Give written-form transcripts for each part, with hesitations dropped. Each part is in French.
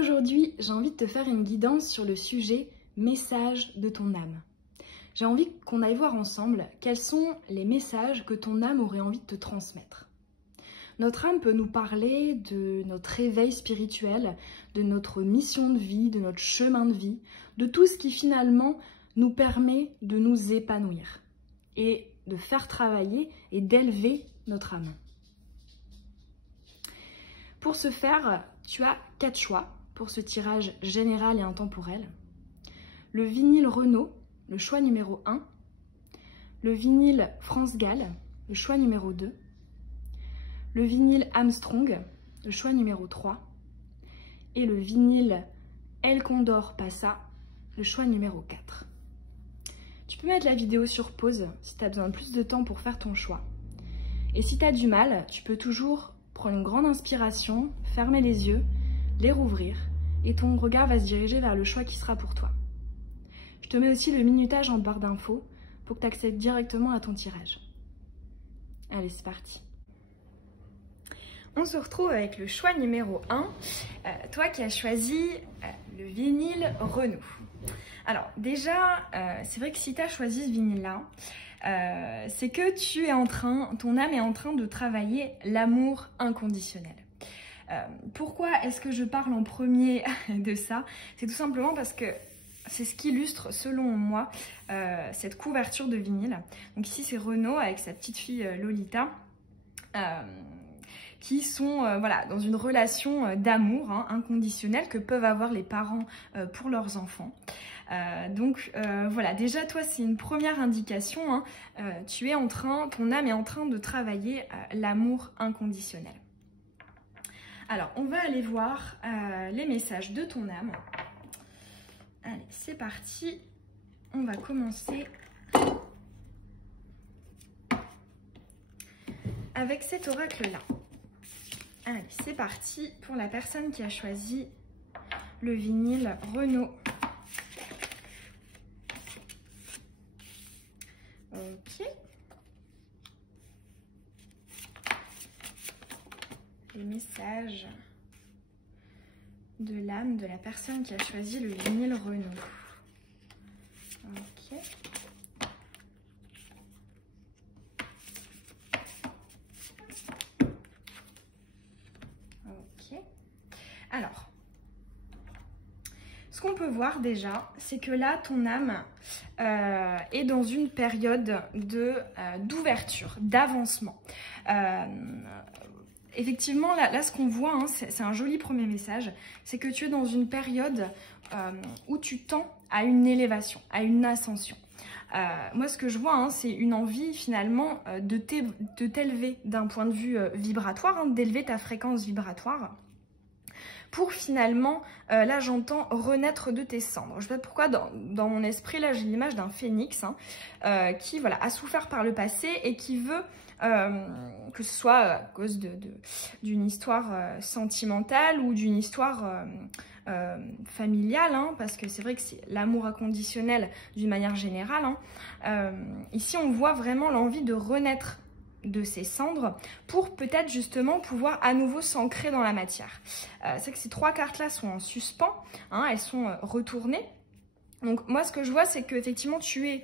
Aujourd'hui, j'ai envie de te faire une guidance sur le sujet message de ton âme. J'ai envie qu'on aille voir ensemble quels sont les messages que ton âme aurait envie de te transmettre. Notre âme peut nous parler de notre réveil spirituel, de notre mission de vie, de notre chemin de vie, de tout ce qui finalement nous permet de nous épanouir et de faire travailler et d'élever notre âme. Pour ce faire, tu as 4 choix pour ce tirage général et intemporel. Le vinyle Renault, le choix numéro 1. Le vinyle France Gall, le choix numéro 2. Le vinyle Armstrong, le choix numéro 3. Et le vinyle El Condor Passa, le choix numéro 4. Tu peux mettre la vidéo sur pause si tu as besoin de plus de temps pour faire ton choix. Et si tu as du mal, tu peux toujours prendre une grande inspiration, fermer les yeux, les rouvrir et ton regard va se diriger vers le choix qui sera pour toi. Je te mets aussi le minutage en barre d'infos pour que tu accèdes directement à ton tirage. Allez, c'est parti. On se retrouve avec le choix numéro 1, toi qui as choisi le vinyle Renault. Alors déjà, c'est vrai que si tu as choisi ce vinyle-là, c'est que ton âme est en train de travailler l'amour inconditionnel. Pourquoi est-ce que je parle en premier de ça? C'est tout simplement parce que c'est ce qui illustre, selon moi, cette couverture de vinyle. Donc ici, c'est Renault avec sa petite fille Lolita, qui sont voilà, dans une relation d'amour inconditionnel que peuvent avoir les parents pour leurs enfants. Voilà, déjà toi c'est une première indication, ton âme est en train de travailler l'amour inconditionnel. Alors on va aller voir les messages de ton âme. Allez, c'est parti, on va commencer avec cet oracle là. Allez, c'est parti pour la personne qui a choisi le vinyle Renault. Ok. Les messages de l'âme de la personne qui a choisi le vinyle Renault. Ok. Ok. Alors, ce qu'on peut voir déjà, c'est que là, ton âme est dans une période d'ouverture, d'avancement. Effectivement, là ce qu'on voit, c'est un joli premier message, c'est que tu es dans une période où tu tends à une élévation, à une ascension. Moi, ce que je vois, c'est une envie finalement de t'élever d'un point de vue vibratoire, d'élever ta fréquence vibratoire. Pour finalement, là j'entends renaître de tes cendres. Je ne sais pas pourquoi dans mon esprit, là j'ai l'image d'un phénix qui voilà, a souffert par le passé et qui veut, que ce soit à cause d'une histoire sentimentale ou d'une histoire familiale, parce que c'est vrai que c'est l'amour inconditionnel d'une manière générale. Ici on voit vraiment l'envie de renaître de ces cendres pour peut-être justement pouvoir à nouveau s'ancrer dans la matière. C'est que ces 3 cartes-là sont en suspens, elles sont retournées. Donc moi ce que je vois c'est que effectivement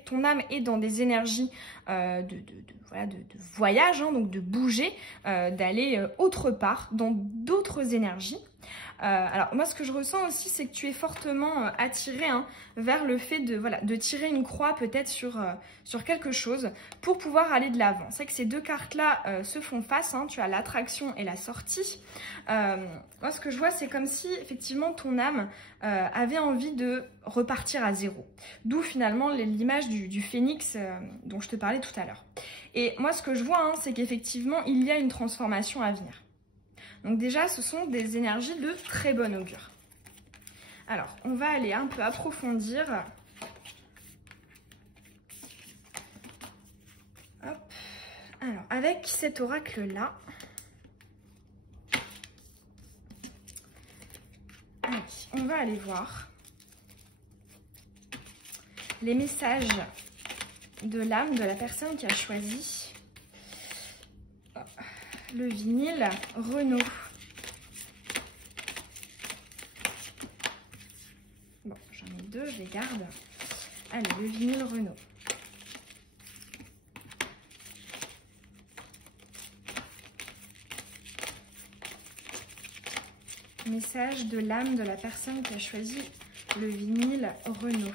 ton âme est dans des énergies de voyage, donc de bouger, d'aller autre part, dans d'autres énergies. Alors moi ce que je ressens aussi c'est que tu es fortement attiré vers le fait de tirer une croix peut-être sur quelque chose pour pouvoir aller de l'avant. C'est que ces 2 cartes là se font face, tu as l'attraction et la sortie. Moi ce que je vois c'est comme si effectivement ton âme avait envie de repartir à zéro. D'où finalement l'image du phénix dont je te parlais tout à l'heure. Et moi ce que je vois c'est qu'effectivement il y a une transformation à venir. Donc déjà, ce sont des énergies de très bon augure. Alors, on va aller un peu approfondir. Hop. Alors, avec cet oracle-là, on va aller voir les messages de l'âme de la personne qui a choisi le vinyle Renault. je les garde. Allez, le vinyle Renault. Message de l'âme de la personne qui a choisi le vinyle Renault.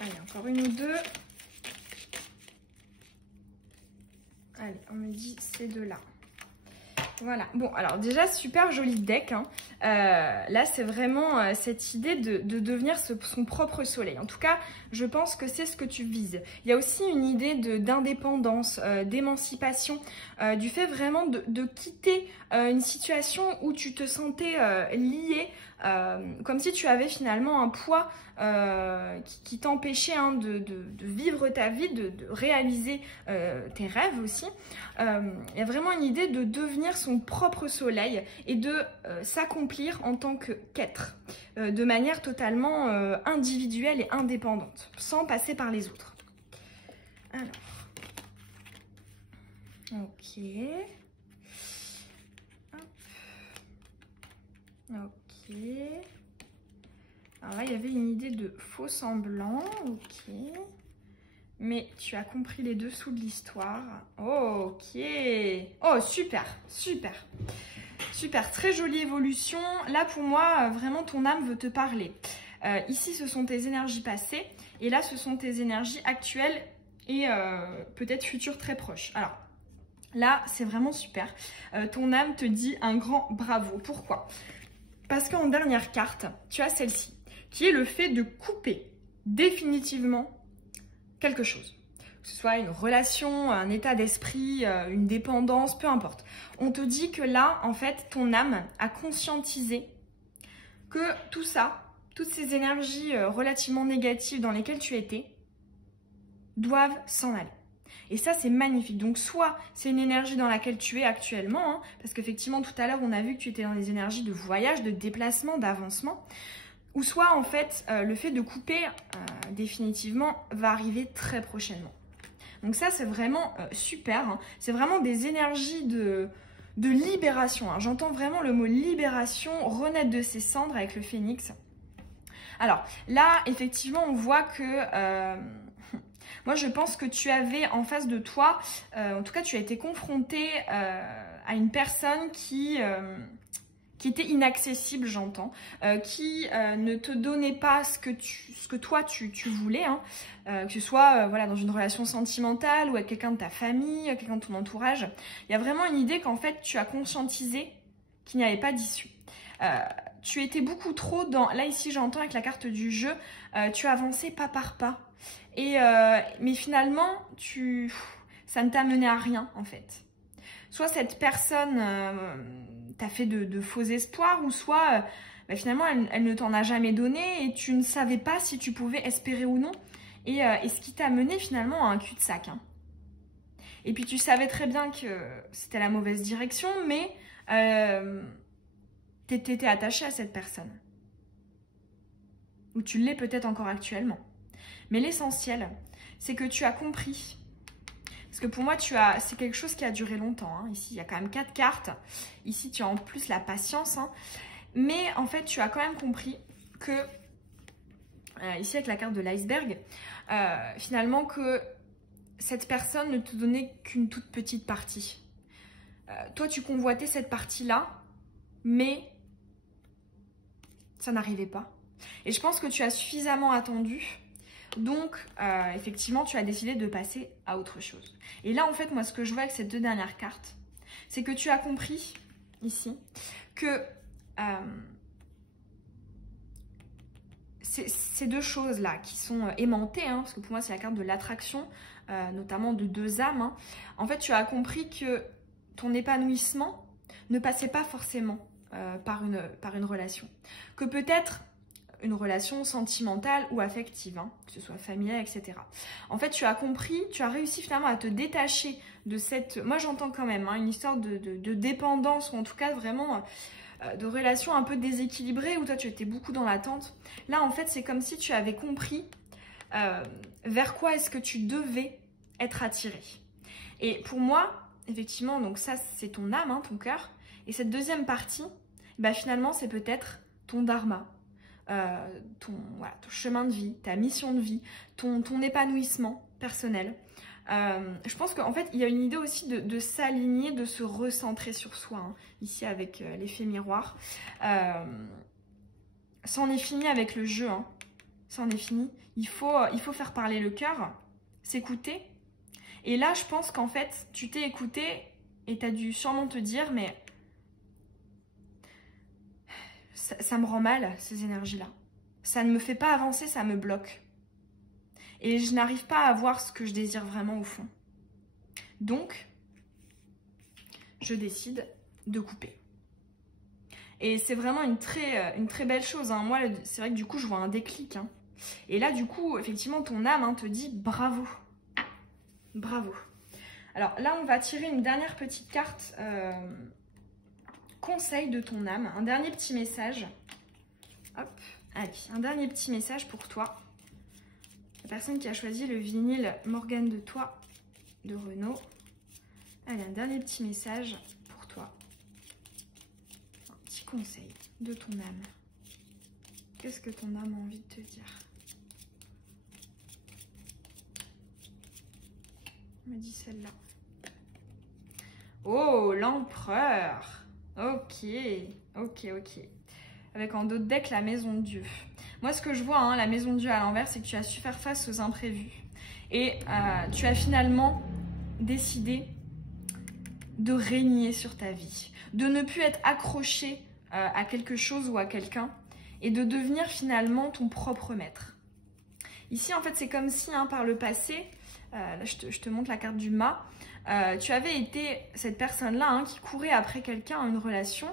Allez, encore une ou deux. Allez, on me dit ces deux-là. Voilà, bon, alors déjà, super joli deck, hein. Là, c'est vraiment cette idée de devenir son propre soleil. En tout cas, je pense que c'est ce que tu vises. Il y a aussi une idée d'indépendance, d'émancipation, du fait vraiment de quitter une situation où tu te sentais lié, comme si tu avais finalement un poids qui t'empêchait hein, de vivre ta vie, de réaliser tes rêves aussi. Il y a vraiment une idée de devenir son propre soleil et de s'accomplir en tant qu'être, de manière totalement individuelle et indépendante, sans passer par les autres. Alors, ok. Hop. Ok. Alors là, il y avait une idée de faux semblant, ok. Mais tu as compris les dessous de l'histoire. Ok. Oh, super, super. Super, très jolie évolution. Là, pour moi, vraiment, ton âme veut te parler. Ici, ce sont tes énergies passées. Et là, ce sont tes énergies actuelles et peut-être futures très proches. Alors, là, c'est vraiment super. Ton âme te dit un grand bravo. Pourquoi? Parce qu'en dernière carte, tu as celle-ci, qui est le fait de couper définitivement quelque chose. Que ce soit une relation, un état d'esprit, une dépendance, peu importe. On te dit que là, en fait, ton âme a conscientisé que tout ça, toutes ces énergies relativement négatives dans lesquelles tu étais, doivent s'en aller. Et ça, c'est magnifique. Donc, soit c'est une énergie dans laquelle tu es actuellement, hein, parce qu'effectivement, tout à l'heure, on a vu que tu étais dans des énergies de voyage, de déplacement, d'avancement, ou soit, en fait, le fait de couper définitivement va arriver très prochainement. Donc ça, c'est vraiment super. Hein. C'est vraiment des énergies de libération. Hein. J'entends vraiment le mot libération, renaître de ses cendres avec le phénix. Alors là, effectivement, on voit que... moi, je pense que tu avais en face de toi, en tout cas, tu as été confronté à une personne qui était inaccessible, j'entends, qui ne te donnait pas ce que toi tu voulais, hein, que ce soit voilà, dans une relation sentimentale ou avec quelqu'un de ta famille, quelqu'un de ton entourage. Il y a vraiment une idée qu'en fait tu as conscientisé qu'il n'y avait pas d'issue. Tu étais beaucoup trop dans... Là ici j'entends avec la carte du jeu, tu avançais pas par pas. Mais finalement, ça ne t'a mené à rien en fait. Soit cette personne t'a fait de faux espoirs, ou soit finalement elle ne t'en a jamais donné et tu ne savais pas si tu pouvais espérer ou non. Et ce qui t'a mené finalement à un cul-de-sac. Hein. Et puis tu savais très bien que c'était la mauvaise direction, mais t'étais attaché à cette personne. Ou tu l'es peut-être encore actuellement. Mais l'essentiel, c'est que tu as compris. Parce que pour moi, c'est quelque chose qui a duré longtemps. Hein. Ici, il y a quand même 4 cartes. Ici, tu as en plus la patience. Hein. Mais en fait, tu as quand même compris que, ici avec la carte de l'iceberg, finalement que cette personne ne te donnait qu'une toute petite partie. Toi, tu convoitais cette partie-là, mais ça n'arrivait pas. Et je pense que tu as suffisamment attendu. Donc, effectivement, tu as décidé de passer à autre chose. Et là, en fait, moi, ce que je vois avec ces 2 dernières cartes, c'est que tu as compris, ici, que ces 2 choses-là qui sont aimantées, hein, parce que pour moi, c'est la carte de l'attraction, notamment de 2 âmes. Hein, en fait, tu as compris que ton épanouissement ne passait pas forcément par une relation. Que peut-être... une relation sentimentale ou affective, hein, que ce soit familiale, etc. En fait, tu as compris, tu as réussi finalement à te détacher de cette... Moi, j'entends quand même hein, une histoire de dépendance, ou en tout cas vraiment de relation un peu déséquilibrée, où toi, tu étais beaucoup dans l'attente. Là, en fait, c'est comme si tu avais compris vers quoi est-ce que tu devais être attiré. Et pour moi, effectivement, donc ça c'est ton âme, hein, ton cœur. Et cette deuxième partie, bah, finalement c'est peut-être ton dharma, ton chemin de vie, ta mission de vie, ton épanouissement personnel. Je pense qu'en fait il y a une idée aussi de s'aligner, de se recentrer sur soi, hein, ici avec l'effet miroir. Ça en est fini avec le jeu, hein. Ça en est fini. Il faut faire parler le cœur, s'écouter. Et là, je pense qu'en fait, tu t'es écouté et tu as dû sûrement te dire, mais ça me rend mal, ces énergies-là. Ça ne me fait pas avancer, ça me bloque. Et je n'arrive pas à avoir ce que je désire vraiment au fond. Donc, je décide de couper. Et c'est vraiment une très belle chose, hein. Moi, c'est vrai que du coup, je vois un déclic, hein. Et là, du coup, effectivement, ton âme, hein, te dit bravo. Bravo. Alors là, on va tirer une dernière petite carte conseil de ton âme. Un dernier petit message. Hop, allez, un dernier petit message pour toi. La personne qui a choisi le vinyle Morgane de Toi de Renaud. Allez, un dernier petit message pour toi. Un petit conseil de ton âme. Qu'est-ce que ton âme a envie de te dire? Me dit celle-là. Oh, l'empereur. Ok. Avec en d'autres deck, la maison de Dieu. Moi, ce que je vois, hein, la maison de Dieu à l'envers, c'est que tu as su faire face aux imprévus. Et tu as finalement décidé de régner sur ta vie. De ne plus être accroché à quelque chose ou à quelqu'un. Et de devenir finalement ton propre maître. Ici, en fait, c'est comme si, hein, par le passé... là, je te montre la carte du mât. Tu avais été cette personne-là, hein, qui courait après quelqu'un, une relation,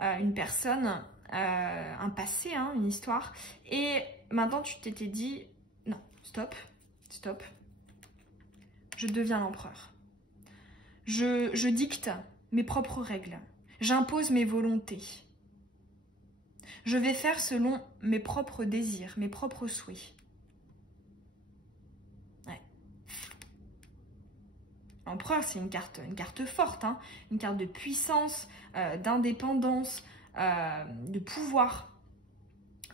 une personne, un passé, hein, une histoire. Et maintenant, tu t'étais dit, non, stop. Je deviens l'empereur. Je dicte mes propres règles. J'impose mes volontés. Je vais faire selon mes propres désirs, mes propres souhaits. L'empereur, c'est une carte forte, hein, une carte de puissance, d'indépendance, de pouvoir.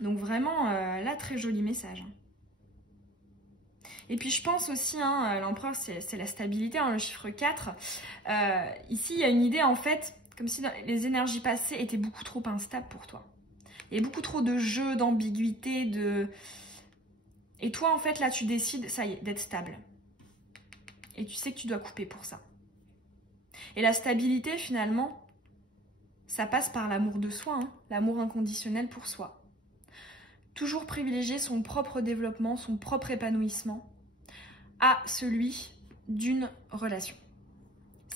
Donc vraiment, là, très joli message. Et puis je pense aussi, hein, l'empereur, c'est la stabilité, hein, le chiffre 4. Ici, il y a une idée, en fait, comme si les énergies passées étaient beaucoup trop instables pour toi. Il y a beaucoup trop de jeux, d'ambiguïté, de... Et toi, en fait, là, tu décides, ça y est, d'être stable. Et tu sais que tu dois couper pour ça. Et la stabilité, finalement, ça passe par l'amour de soi, hein, l'amour inconditionnel pour soi. Toujours privilégier son propre développement, son propre épanouissement à celui d'une relation.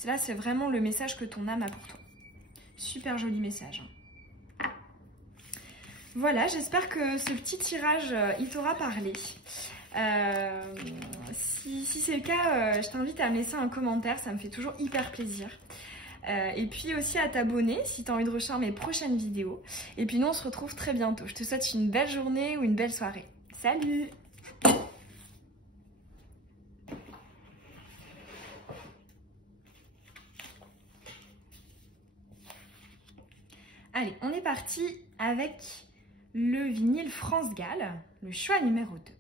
Là, c'est vraiment le message que ton âme a pour toi. Super joli message. Voilà, j'espère que ce petit tirage, il t'aura parlé. Si c'est le cas, je t'invite à me laisser un commentaire, ça me fait toujours hyper plaisir. Et puis aussi à t'abonner si tu as envie de rechercher mes prochaines vidéos. Et puis nous, on se retrouve très bientôt. Je te souhaite une belle journée ou une belle soirée. Salut! Allez, on est parti avec le vinyle France Gall, le choix numéro 2.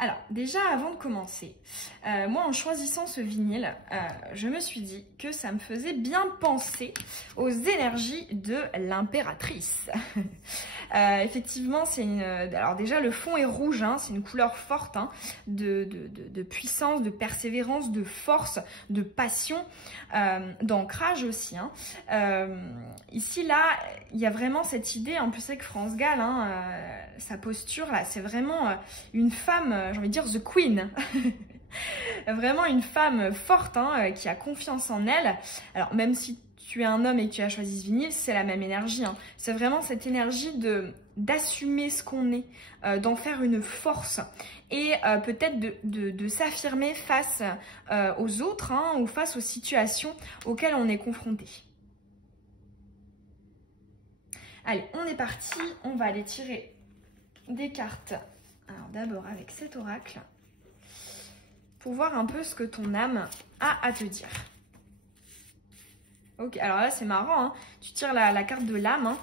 Alors, déjà, avant de commencer, moi, en choisissant ce vinyle, je me suis dit que ça me faisait bien penser aux énergies de l'impératrice. Effectivement, c'est une... Alors déjà, le fond est rouge, hein, c'est une couleur forte, hein, de puissance, de persévérance, de force, de passion, d'ancrage aussi. Hein. Ici, là, il y a vraiment cette idée, en plus avec France Gall, hein, sa posture, là, c'est vraiment une femme, j'ai envie de dire, the queen. Vraiment une femme forte, hein, qui a confiance en elle. Alors, même si tu es un homme et que tu as choisi ce vinyle, c'est la même énergie. Hein. C'est vraiment cette énergie d'assumer ce qu'on est, d'en faire une force et peut-être de s'affirmer face aux autres, hein, ou face aux situations auxquelles on est confronté. Allez, on est parti. On va aller tirer des cartes. Alors d'abord avec cet oracle pour voir un peu ce que ton âme a à te dire. Ok, alors là c'est marrant, hein. Tu tires la carte de l'âme, hein.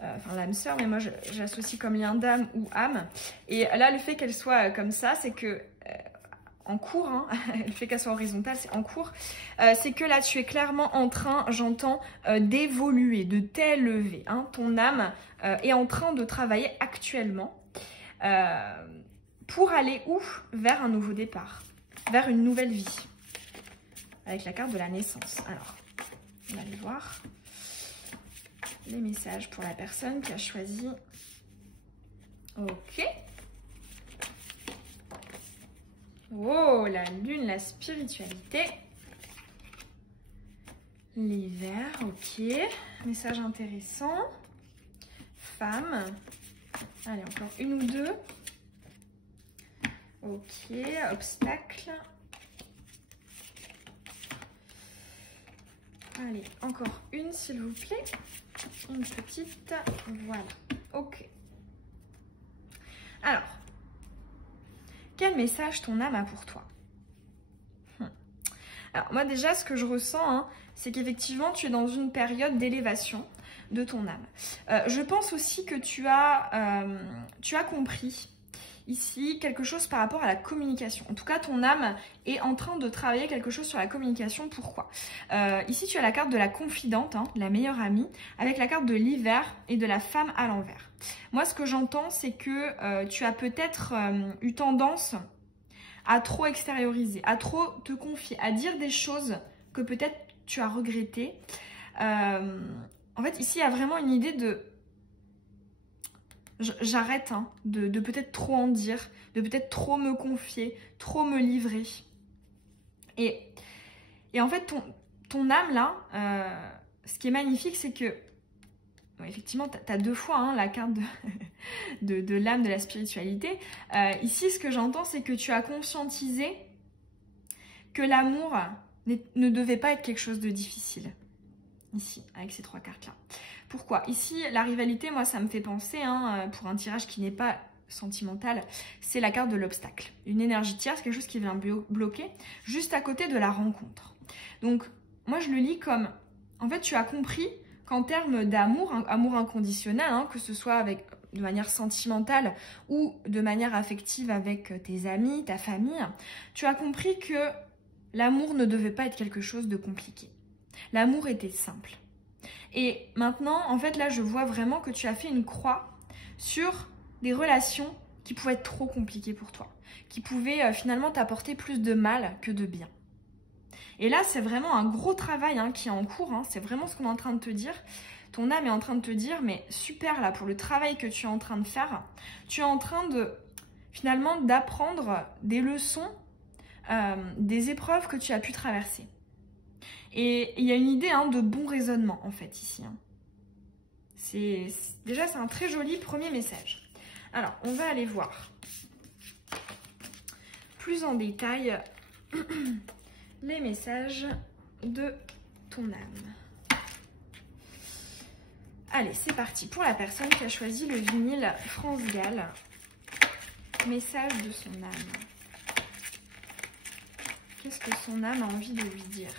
Enfin l'âme sœur, mais moi j'associe comme lien d'âme ou âme. Et là le fait qu'elle soit comme ça, c'est que en cours, hein, le fait qu'elle soit horizontale, c'est en cours, c'est que là tu es clairement en train, j'entends, d'évoluer, de t'élever, hein. Ton âme est en train de travailler actuellement pour aller où? Vers un nouveau départ, vers une nouvelle vie, avec la carte de la naissance. Alors, on va aller voir les messages pour la personne qui a choisi. Ok. Oh, la lune, la spiritualité. L'hiver, ok. Message intéressant. Femme. Allez, encore une ou deux. Ok, obstacle. Allez, encore une s'il vous plaît. Une petite. Voilà. Ok. Alors, quel message ton âme a pour toi? Alors moi déjà, ce que je ressens, hein, c'est qu'effectivement, tu es dans une période d'élévation de ton âme. Je pense aussi que tu as compris ici quelque chose par rapport à la communication. En tout cas, ton âme est en train de travailler quelque chose sur la communication. Pourquoi? Ici, tu as la carte de la confidente, hein, la meilleure amie, avec la carte de l'hiver et de la femme à l'envers. Moi, ce que j'entends, c'est que tu as peut-être eu tendance à trop extérioriser, à trop te confier, à dire des choses que peut-être tu as regrettées. En fait, ici, il y a vraiment une idée de... J'arrête hein, de peut-être trop en dire, de peut-être trop me confier, trop me livrer. Et en fait, ton âme, là, ce qui est magnifique, c'est que, bon, effectivement, tu as deux fois hein, la carte de l'âme, de la spiritualité. Ici, ce que j'entends, c'est que tu as conscientisé que l'amour ne devait pas être quelque chose de difficile. Ici, avec ces trois cartes-là. Pourquoi? Ici, la rivalité, moi, ça me fait penser, hein, pour un tirage qui n'est pas sentimental, c'est la carte de l'obstacle. Une énergie tierce, quelque chose qui vient bloquer juste à côté de la rencontre. Donc, moi, je le lis comme, en fait, tu as compris qu'en termes d'amour, amour inconditionnel, hein, que ce soit de manière sentimentale ou de manière affective avec tes amis, ta famille, tu as compris que l'amour ne devait pas être quelque chose de compliqué. L'amour était simple. Et maintenant, en fait, là, je vois vraiment que tu as fait une croix sur des relations qui pouvaient être trop compliquées pour toi, qui pouvaient finalement t'apporter plus de mal que de bien. Et là, c'est vraiment un gros travail hein, qui est en cours, hein, c'est vraiment ce qu'on est en train de te dire. Ton âme est en train de te dire, mais super là, pour le travail que tu es en train de faire, tu es en train de, finalement, d'apprendre des leçons, des épreuves que tu as pu traverser. Et il y a une idée hein, de bon raisonnement, en fait, ici. Hein. Déjà, c'est un très joli premier message. Alors, on va aller voir plus en détail les messages de ton âme. Allez, c'est parti pour la personne qui a choisi le vinyle France Gall. Message de son âme. Qu'est-ce que son âme a envie de lui dire ?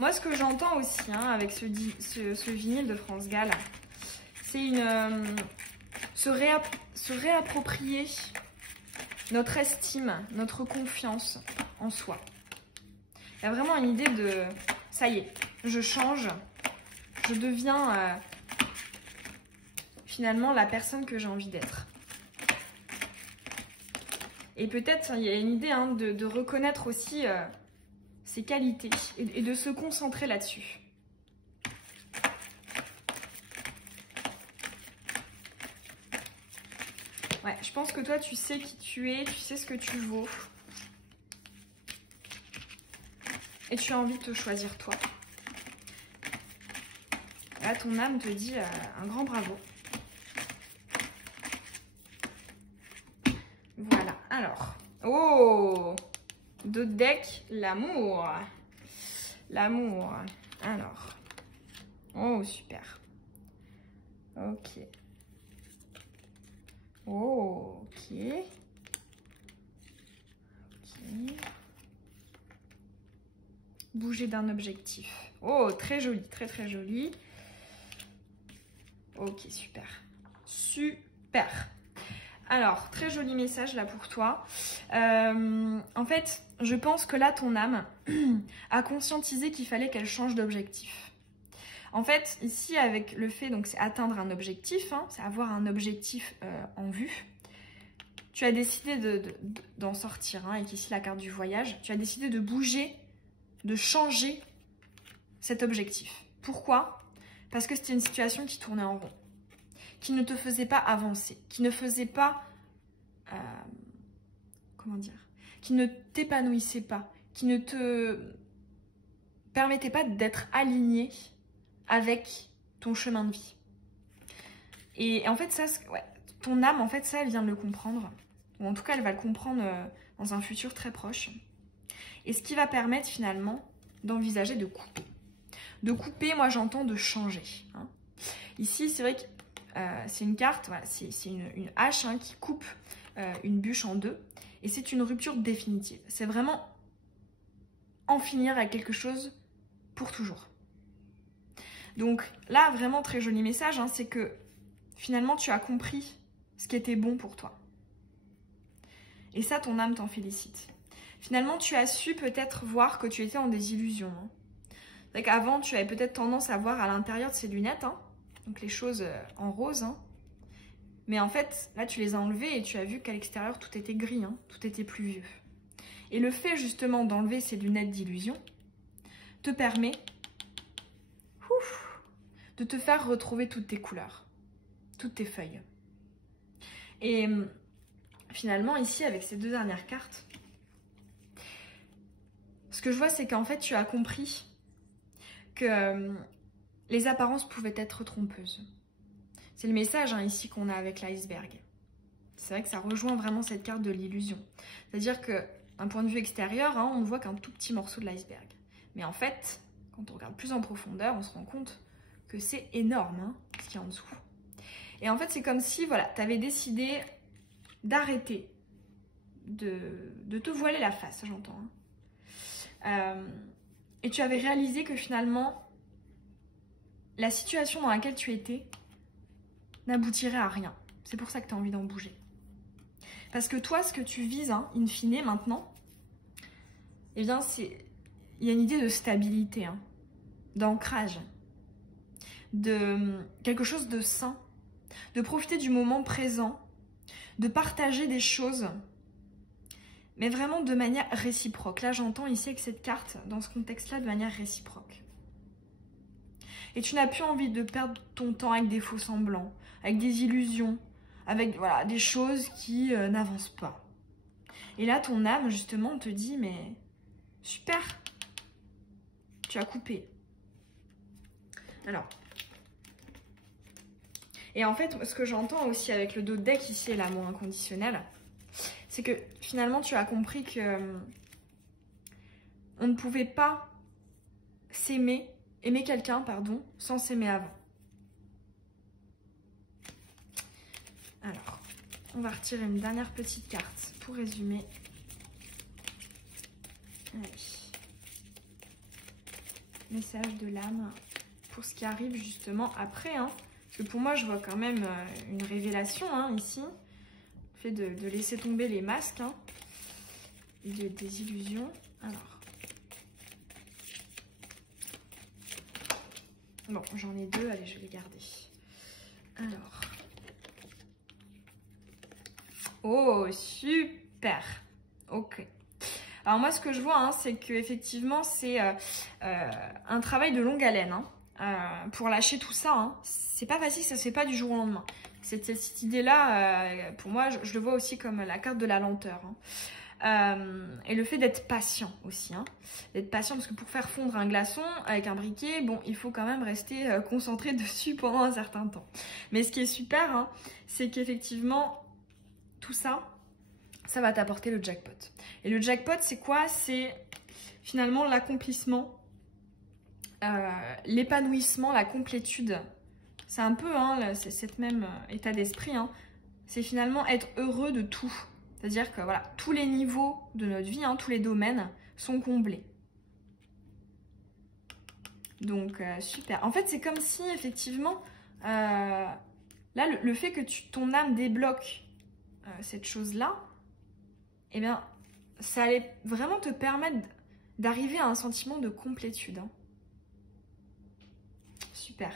Moi, ce que j'entends aussi hein, avec ce vinyle de France Gall, c'est se réapproprier notre estime, notre confiance en soi. Il y a vraiment une idée de « ça y est, je change, je deviens finalement la personne que j'ai envie d'être ». Et peut-être il y a une idée hein, de reconnaître aussi ses qualités et de se concentrer là-dessus. Ouais, je pense que toi, tu sais qui tu es, tu sais ce que tu vaux. Et tu as envie de te choisir toi. Là, ton âme te dit un grand bravo. Voilà, alors. Oh! D'autres decks, l'amour. L'amour. Alors. Oh, super. Ok. Oh, ok. Ok. Bouger d'un objectif. Oh, très joli, très très joli. Ok, super. Super. Alors, très joli message là pour toi. En fait, je pense que là, ton âme a conscientisé qu'il fallait qu'elle change d'objectif. En fait, ici, avec le fait, donc c'est atteindre un objectif, hein, c'est avoir un objectif en vue. Tu as décidé d'en sortir, hein, avec ici la carte du voyage. Tu as décidé de bouger, de changer cet objectif. Pourquoi? Parce que c'était une situation qui tournait en rond, qui ne te faisait pas avancer, qui ne faisait pas, comment dire, qui ne t'épanouissait pas, qui ne te permettait pas d'être aligné avec ton chemin de vie. Et en fait, ça, ouais, ton âme, en fait, ça, elle vient de le comprendre. Ou en tout cas, elle va le comprendre dans un futur très proche. Et ce qui va permettre finalement d'envisager de couper. De couper, moi j'entends de changer. Hein. Ici, c'est vrai que c'est une carte, voilà, c'est une hache hein, qui coupe une bûche en deux. Et c'est une rupture définitive. C'est vraiment en finir avec quelque chose pour toujours. Donc là, vraiment très joli message, hein, c'est que finalement tu as compris ce qui était bon pour toi. Et ça, ton âme t'en félicite. Finalement, tu as su peut-être voir que tu étais en désillusion. Hein. C'est vrai qu'avant, tu avais peut-être tendance à voir à l'intérieur de ces lunettes, hein, donc les choses en rose. Hein. Mais en fait, là, tu les as enlevées et tu as vu qu'à l'extérieur, tout était gris, hein, tout était pluvieux. Et le fait justement d'enlever ces lunettes d'illusion te permet de te faire retrouver toutes tes couleurs, toutes tes feuilles. Et finalement, ici, avec ces deux dernières cartes, ce que je vois, c'est qu'en fait, tu as compris que les apparences pouvaient être trompeuses. C'est le message hein, ici qu'on a avec l'iceberg. C'est vrai que ça rejoint vraiment cette carte de l'illusion. C'est-à-dire que d'un point de vue extérieur, hein, on ne voit qu'un tout petit morceau de l'iceberg. Mais en fait, quand on regarde plus en profondeur, on se rend compte que c'est énorme hein, ce qu'il y a en dessous. Et en fait, c'est comme si voilà, tu avais décidé d'arrêter de te voiler la face, j'entends. Hein. Et tu avais réalisé que finalement, la situation dans laquelle tu étais n'aboutirait à rien. C'est pour ça que tu as envie d'en bouger. Parce que toi, ce que tu vises, hein, in fine, maintenant, eh bien, il y a une idée de stabilité, hein, d'ancrage, de quelque chose de sain, de profiter du moment présent, de partager des choses, mais vraiment de manière réciproque. Là, j'entends ici avec cette carte, dans ce contexte-là, de manière réciproque. Et tu n'as plus envie de perdre ton temps avec des faux semblants, avec des illusions, avec voilà, des choses qui n'avancent pas. Et là, ton âme, justement, te dit, mais super, tu as coupé. Alors, et en fait, ce que j'entends aussi avec le dos de deck ici et l'amour inconditionnel, c'est que finalement, tu as compris que on ne pouvait pas aimer quelqu'un, pardon, sans s'aimer avant. Alors, on va retirer une dernière petite carte pour résumer. Allez. Message de l'âme pour ce qui arrive justement après. Hein. Parce que pour moi, je vois quand même une révélation hein, ici. Le fait de laisser tomber les masques hein, et des illusions. Alors. Bon, j'en ai deux. Allez, je vais les garder. Alors. Oh, super. Ok. Alors moi, ce que je vois, hein, c'est qu'effectivement, c'est un travail de longue haleine. Hein, pour lâcher tout ça, hein. C'est pas facile, ça se fait pas du jour au lendemain. Cette idée-là, pour moi, je le vois aussi comme la carte de la lenteur. Hein. Et le fait d'être patient aussi. Hein. D'être patient, parce que pour faire fondre un glaçon avec un briquet, bon, il faut quand même rester concentré dessus pendant un certain temps. Mais ce qui est super, hein, c'est qu'effectivement, tout ça, ça va t'apporter le jackpot. Et le jackpot, c'est quoi? C'est finalement l'accomplissement, l'épanouissement, la complétude. C'est un peu c'est cette même état d'esprit. Hein. C'est finalement être heureux de tout. C'est-à-dire que voilà, tous les niveaux de notre vie, tous les domaines sont comblés. Donc, super. En fait, c'est comme si, effectivement, là, le fait que ton âme débloque cette chose-là, eh bien, ça allait vraiment te permettre d'arriver à un sentiment de complétude. Hein. Super.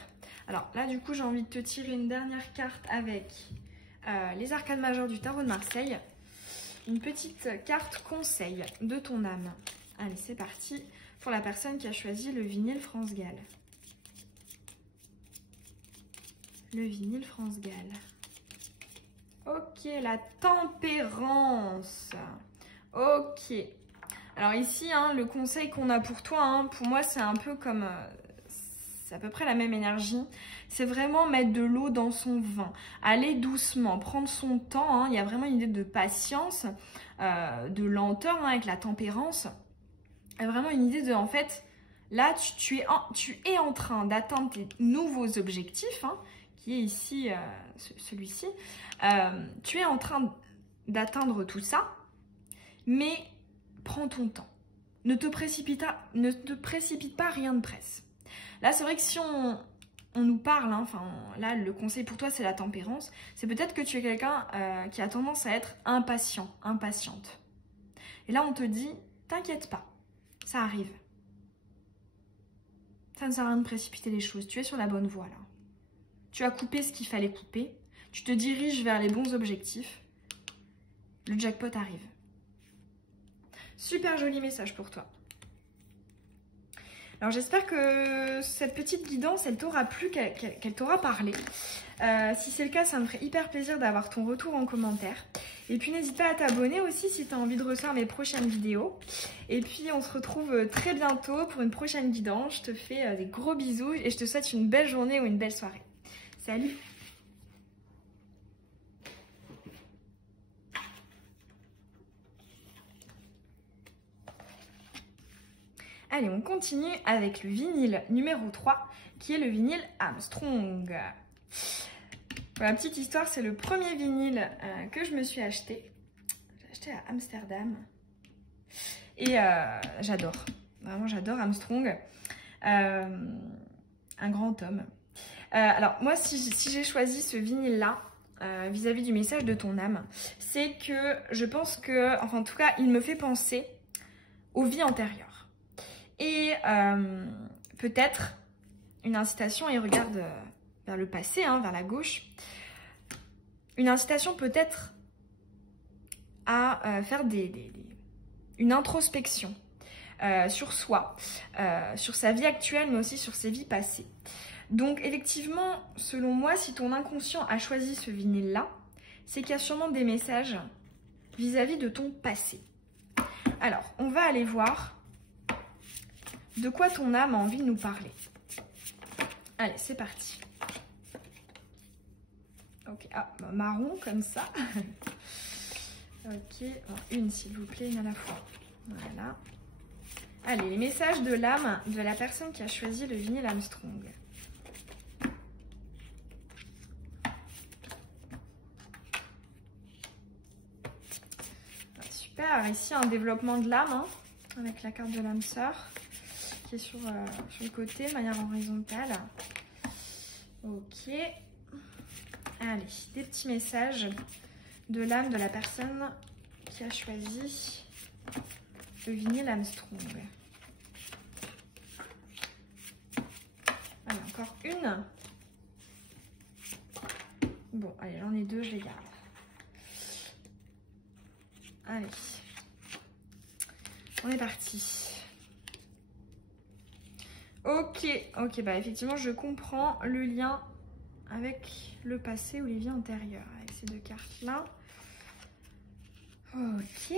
Alors là, du coup, j'ai envie de te tirer une dernière carte avec les arcanes majeures du tarot de Marseille. Une petite carte conseil de ton âme. Allez, c'est parti pour la personne qui a choisi le vinyle France Gall. Le vinyle France Gall. Ok, la tempérance. Ok. Alors ici, le conseil qu'on a pour toi, pour moi, c'est un peu comme... c'est à peu près la même énergie. C'est vraiment mettre de l'eau dans son vin. Aller doucement, prendre son temps. Il y a vraiment une idée de patience, de lenteur avec la tempérance. Il y a vraiment une idée de, en fait, là, tu es en train d'atteindre tes nouveaux objectifs, qui est ici, celui-ci. Tu es en train d'atteindre tout ça, mais prends ton temps. Ne te précipite pas, rien ne presse. Là, c'est vrai que si on nous parle, là, le conseil pour toi, c'est la tempérance. C'est peut-être que tu es quelqu'un qui a tendance à être impatient, impatiente. Et là, on te dit, t'inquiète pas, ça arrive. Ça ne sert à rien de précipiter les choses. Tu es sur la bonne voie, là. Tu as coupé ce qu'il fallait couper. Tu te diriges vers les bons objectifs. Le jackpot arrive. Super joli message pour toi. Alors j'espère que cette petite guidance, elle t'aura plu, qu'elle t'aura parlé. Si c'est le cas, ça me ferait hyper plaisir d'avoir ton retour en commentaire. Et puis n'hésite pas à t'abonner aussi si tu as envie de recevoir mes prochaines vidéos. Et puis on se retrouve très bientôt pour une prochaine guidance. Je te fais des gros bisous et je te souhaite une belle journée ou une belle soirée. Salut! Allez, on continue avec le vinyle numéro 3, qui est le vinyle Armstrong. Pour la petite histoire, c'est le premier vinyle que je me suis acheté. J'ai acheté à Amsterdam. Et j'adore. Vraiment, j'adore Armstrong. Un grand homme. Alors, moi, si j'ai choisi ce vinyle-là, vis-à-vis du message de ton âme, c'est que je pense que, enfin, en tout cas, il me fait penser aux vies antérieures. Et peut-être une incitation, et regarde vers le passé, vers la gauche, une incitation peut-être à faire une introspection sur soi, sur sa vie actuelle, mais aussi sur ses vies passées. Donc effectivement, selon moi, si ton inconscient a choisi ce vinyle-là, c'est qu'il y a sûrement des messages vis-à-vis de ton passé. Alors, on va aller voir de quoi ton âme a envie de nous parler. Allez, c'est parti. Ok, marron comme ça. Ok, une s'il vous plaît, une à la fois. Voilà. Allez, les messages de l'âme de la personne qui a choisi le vinyle Armstrong. Super, ici un développement de l'âme, avec la carte de l'âme sœur. Qui est sur le côté, de manière horizontale. Ok. Allez, des petits messages de l'âme de la personne qui a choisi le vinyle Armstrong. Allez, encore une. Bon, allez, j'en ai deux, je les garde. Allez. On est parti. Ok, bah effectivement, je comprends le lien avec le passé ou les vies antérieures, avec ces deux cartes-là. Ok.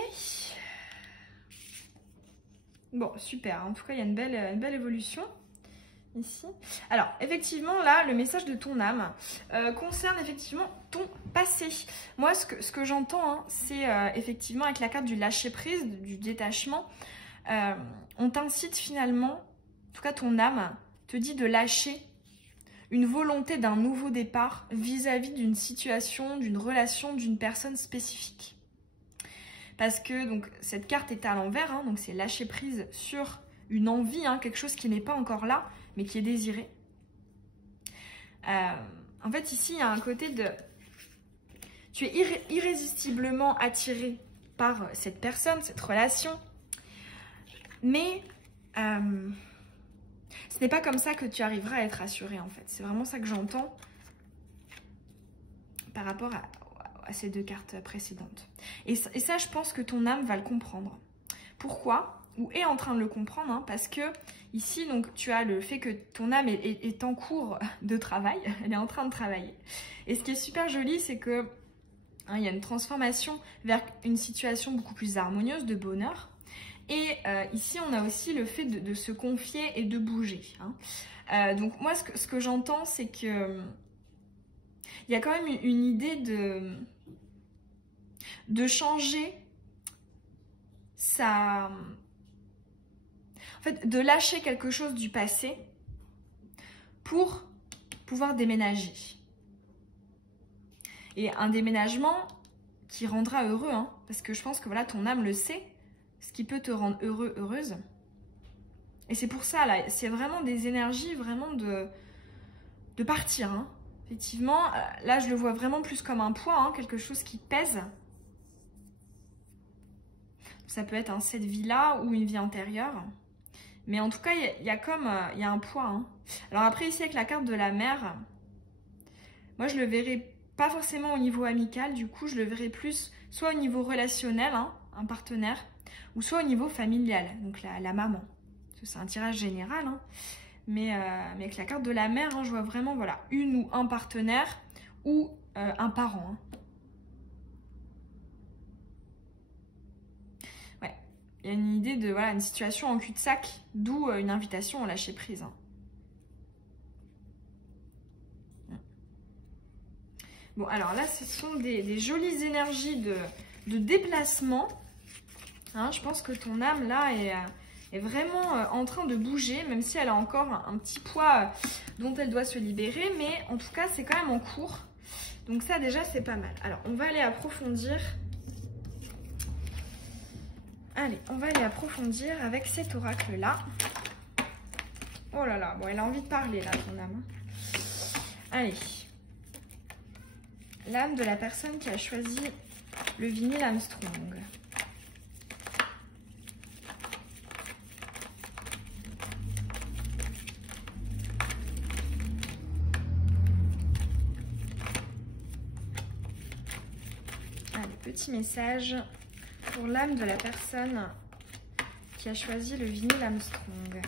Bon, super. En tout cas, il y a une belle évolution. ici. Alors, effectivement, là, le message de ton âme concerne effectivement ton passé. Moi, ce que j'entends, hein, c'est effectivement avec la carte du lâcher-prise, du détachement, on t'incite finalement, en tout cas ton âme, te dit de lâcher une volonté d'un nouveau départ vis-à-vis d'une situation, d'une relation, d'une personne spécifique. Parce que donc cette carte est à l'envers, hein, donc c'est lâcher prise sur une envie, hein, quelque chose qui n'est pas encore là, mais qui est désiré. En fait, ici, il y a un côté de... Tu es irrésistiblement attiré par cette personne, cette relation, mais ce n'est pas comme ça que tu arriveras à être assuré, en fait. C'est vraiment ça que j'entends par rapport à ces deux cartes précédentes. Et ça, je pense que ton âme va le comprendre. Pourquoi ? Ou est en train de le comprendre, hein, parce que ici, donc, tu as le fait que ton âme est en cours de travail, elle est en train de travailler. Et ce qui est super joli, c'est que hein, il y a une transformation vers une situation beaucoup plus harmonieuse, de bonheur. Et ici, on a aussi le fait de se confier et de bouger. Hein. Donc moi, ce que j'entends, c'est que il y a quand même une idée de changer sa... En fait, de lâcher quelque chose du passé pour pouvoir déménager. Et un déménagement qui rendra heureux, hein, parce que je pense que voilà, ton âme le sait, ce qui peut te rendre heureux, heureuse. Et c'est pour ça, là, c'est vraiment des énergies vraiment de partir. Hein. Effectivement, là, je le vois vraiment plus comme un poids, hein, quelque chose qui pèse. Ça peut être cette vie-là ou une vie antérieure. Mais en tout cas, il y a un poids. Hein. Alors après, ici, avec la carte de la mer, moi, je le verrai pas forcément au niveau amical. Du coup, je le verrai plus soit au niveau relationnel, hein, un partenaire, ou soit au niveau familial, donc la maman. C'est un tirage général, hein. Mais avec la carte de la mer, hein, je vois vraiment voilà, une ou un partenaire ou un parent. Hein. Ouais, il y a une idée de voilà, une situation en cul-de-sac, d'où une invitation au lâcher prise. Hein. Bon, alors là, ce sont des jolies énergies de déplacement. Hein, je pense que ton âme, là, est vraiment en train de bouger, même si elle a encore un petit poids dont elle doit se libérer. Mais en tout cas, c'est quand même en cours. Donc ça, déjà, c'est pas mal. Alors, on va aller approfondir. Allez, on va aller approfondir avec cet oracle-là. Oh là là, bon, elle a envie de parler, là, ton âme. Allez. L'âme de la personne qui a choisi le vinyle Armstrong. Allez, petit message pour l'âme de la personne qui a choisi le vinyle Armstrong.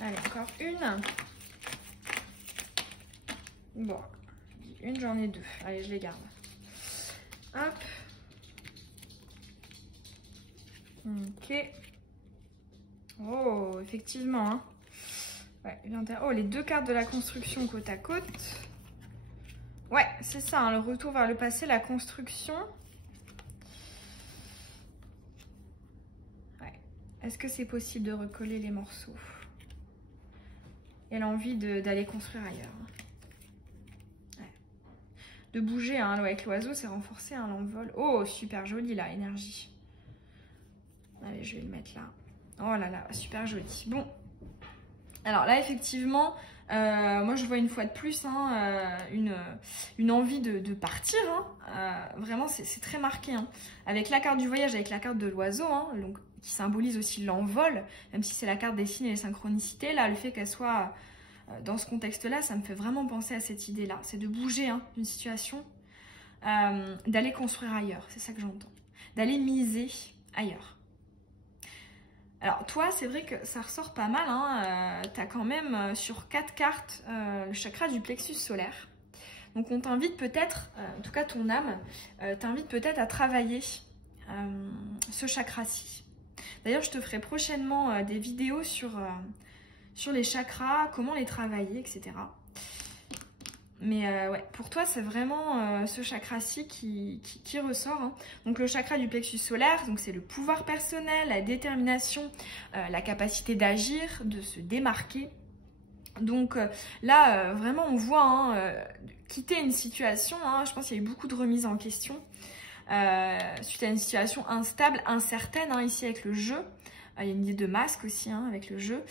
Allez, encore une. Bon, une, j'en ai deux. Allez, je les garde. Hop. Ok. Oh, effectivement. Hein. Ouais, oh, les deux cartes de la construction côte à côte. Ouais, c'est ça, hein, le retour vers le passé, la construction. Ouais. Est-ce que c'est possible de recoller les morceaux ? Et l'envie d'aller construire ailleurs. Ouais. De bouger, hein, avec l'oiseau, c'est renforcé, hein, l'envol. Oh, super joli, là, énergie. Allez, je vais le mettre là. Oh là là, super joli. Bon. Alors là, effectivement, moi, je vois une fois de plus hein, une envie de partir. Hein. Vraiment, c'est très marqué. Hein. Avec la carte du voyage, avec la carte de l'oiseau, hein, donc qui symbolise aussi l'envol, même si c'est la carte des signes et des synchronicités. Là, le fait qu'elle soit dans ce contexte-là, ça me fait vraiment penser à cette idée-là. C'est de bouger hein, d'une situation, d'aller construire ailleurs. C'est ça que j'entends. D'aller miser ailleurs. Alors, toi, c'est vrai que ça ressort pas mal. Hein, tu as quand même sur 4 cartes le chakra du plexus solaire. Donc on t'invite peut-être, en tout cas ton âme, t'invite peut-être à travailler ce chakra-ci. D'ailleurs, je te ferai prochainement des vidéos sur les chakras, comment les travailler, etc. Mais ouais, pour toi, c'est vraiment ce chakra-ci qui ressort. Hein. Donc le chakra du plexus solaire, donc c'est le pouvoir personnel, la détermination, la capacité d'agir, de se démarquer. Donc là, vraiment, on voit hein, quitter une situation. Hein, je pense qu'il y a eu beaucoup de remises en question suite à une situation instable, incertaine, hein, ici avec le jeu. Il y a une idée de masque aussi hein, avec le jeu.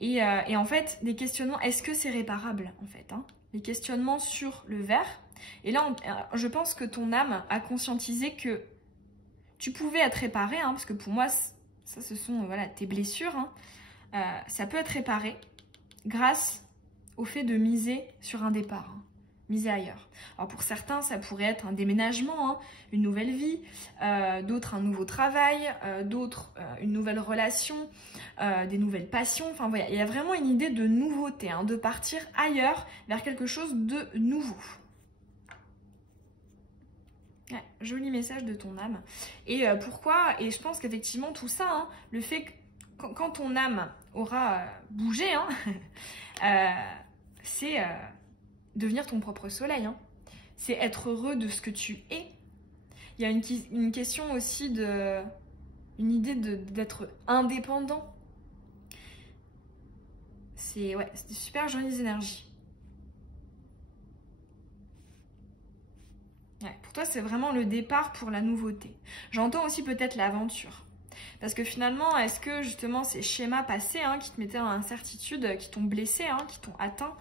Et en fait, des questionnements, est-ce que c'est réparable en fait hein, les questionnements sur le verre. Et là, je pense que ton âme a conscientisé que tu pouvais être réparé, hein, parce que pour moi, ça, ce sont voilà, tes blessures. Hein. Ça peut être réparé grâce au fait de miser sur un départ, hein, miser ailleurs. Alors pour certains, ça pourrait être un déménagement, hein, une nouvelle vie, d'autres un nouveau travail, d'autres une nouvelle relation, des nouvelles passions. Enfin voilà, il y a vraiment une idée de nouveauté, hein, de partir ailleurs vers quelque chose de nouveau. Ouais, joli message de ton âme. Et pourquoi? Et je pense qu'effectivement tout ça, hein, le fait que quand ton âme aura bougé, hein, c'est devenir ton propre soleil. Hein. C'est être heureux de ce que tu es. Il y a une question aussi une idée d'être indépendant. C'est ouais, des super jolies énergies. Ouais, pour toi, c'est vraiment le départ pour la nouveauté. J'entends aussi peut-être l'aventure. Parce que finalement, est-ce que justement ces schémas passés hein, qui te mettaient en incertitude, qui t'ont blessé, hein, qui t'ont atteint,